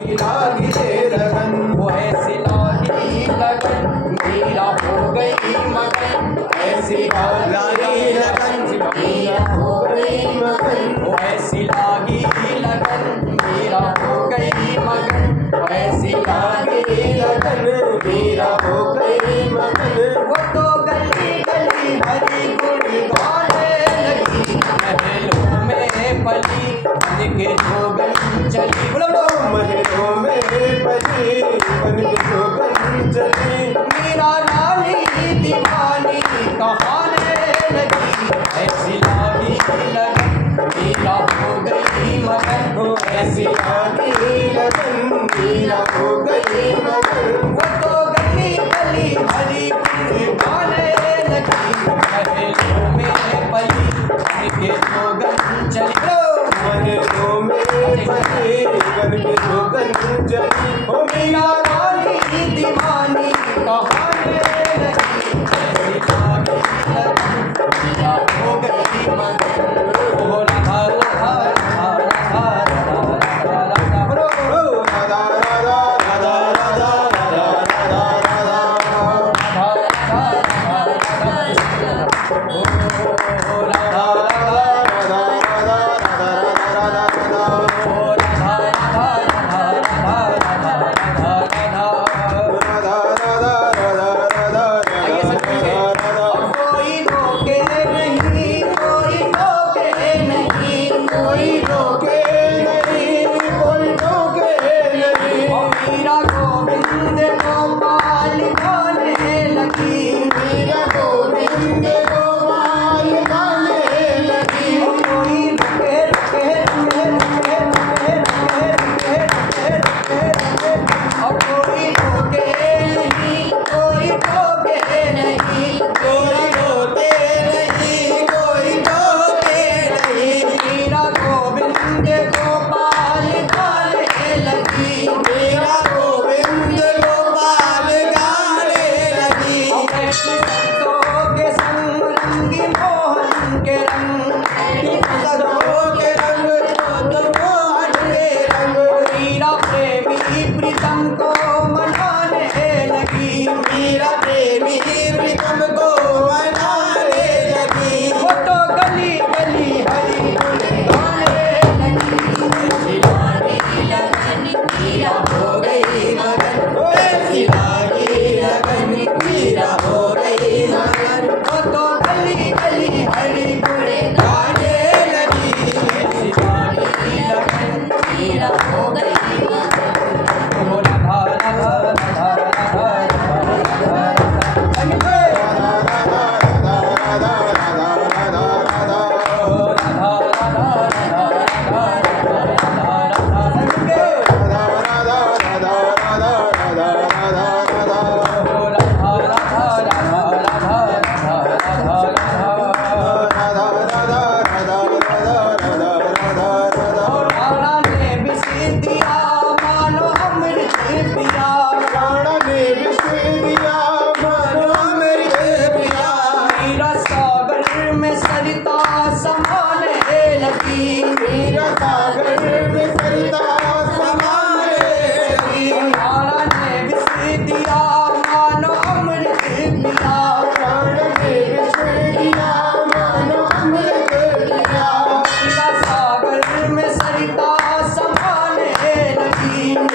लागी रे लगन, वो ऐसी लागी लगन, मीरा हो गई मगन, ऐसी लागी लगन, मीरा हो गई मगन, वो ऐसी लागी लगन, मीरा हो गई मगन, ऐसी लागी लगन, मीरा हो गई मगन। वो तो गली गली हरी गुड़ गाने लगी, महलों में पली बन के जोगन चली। बोलो महलों में पली बन के जोगन चली, मीरा रानी दीवानी कहाने लगी, ऐसी लागी लगन, मीरा हो गई मगन, ऐसी लागी लगन, मीरा हो गई मगन। वो तो गली गली हरी गुड़ गाने लगी, महलों में पली बन के जोगन चली। महलों में पली बन के जोगन चली, ओ मीरा रानी दीवानी कहाने लगी, ऐसी लागी लगन, मीरा हो गई मगन। ओ राधा राधा राधा राधा राधा राधा, बोलो राधा राधा राधा राधा राधा राधा राधा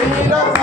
Amiga